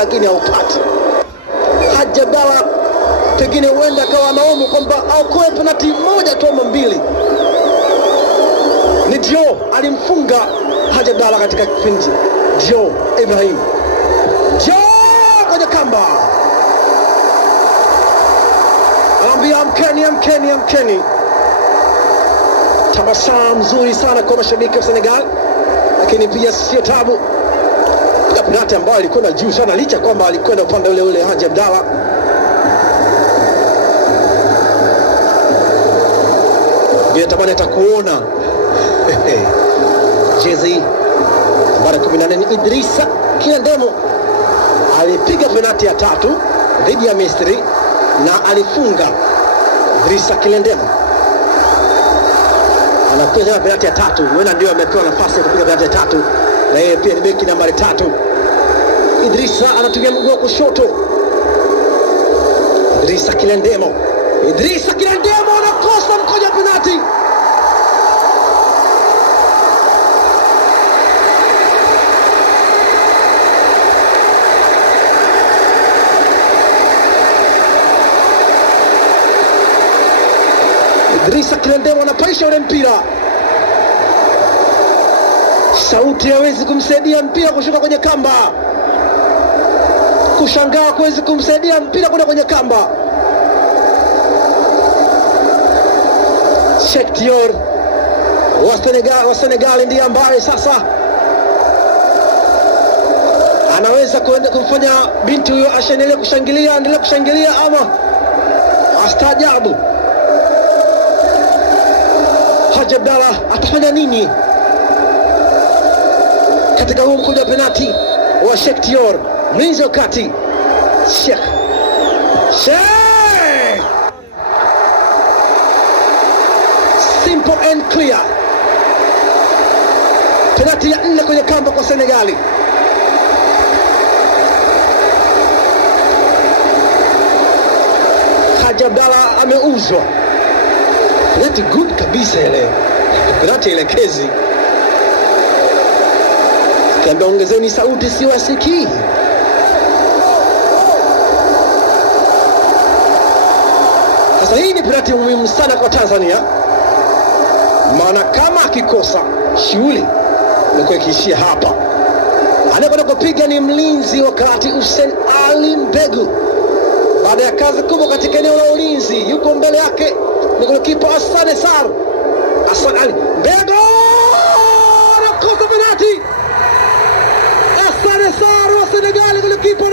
lakini haupati. Haji Abdalla pengine huenda akawa anaomba kwamba aokoe penalti moja tu ama mbili. Ni Dio alimfunga Haji Abdalla katika kipindi. Dio Ibrahim, Dio kwenye kamba, anambia amkeni, amkeni, amkeni. Tabasamu nzuri sana kwa mashabiki wa Senegal, lakini pia sio tabu. Penalti ambayo alikwenda juu sana, licha kwamba alikwenda upande ule ule Haji Abdalla. Bila tabani atakuona jezi nambari 14 Idrissa Kiandemo alipiga penalti ya tatu dhidi ya Misri na alifunga. Idrissa Kiandemo anapiga penalti ya tatu, huenda ndio amepewa nafasi ya kupiga penalti ya tatu, na yeye pia ni beki nambari 3. Idrissa anatumia mguu wa kushoto. Idrissa Kiandemo, Idrissa Kiandemo anakosa mkojo wa penalti. Idrissa Kiandemo anapaisha ule mpira. Sauti hawezi kumsaidia mpira kushuka kwenye kamba. Kushangaa kuwezi kumsaidia mpira kwenda kwenye kamba. Cheikh Dior wa Senegal ndiye ambaye sasa anaweza kuenda kumfanya binti huyo ashendelee kushangilia, endelee kushangilia ama astaajabu. Haji Abdalla atafanya nini katika huu mkojo wa penalti wa Cheikh Dior? Mlinzi wa kati Cheikh simple and clear. Penalti ya 4 kwenye kamba kwa Senegali. Haji Abdalla ameuzwa. Penalti good kabisa ile. Penalti elekezi. Kiambia ongezeni sauti siwasikii. Sasa hii ni penalti muhimu sana kwa Tanzania, maana kama akikosa shughuli imekuwa ikiishia hapa. Anakwenda kupiga ni mlinzi wa kati Hussein Ali Mbegu. Baada ya kazi kubwa katika eneo la ulinzi, yuko mbele yake ni golikipa Assane Sarr. Hassan Ali Mbegu anakosa penalti. Assane Sarr wa Senegal golikipa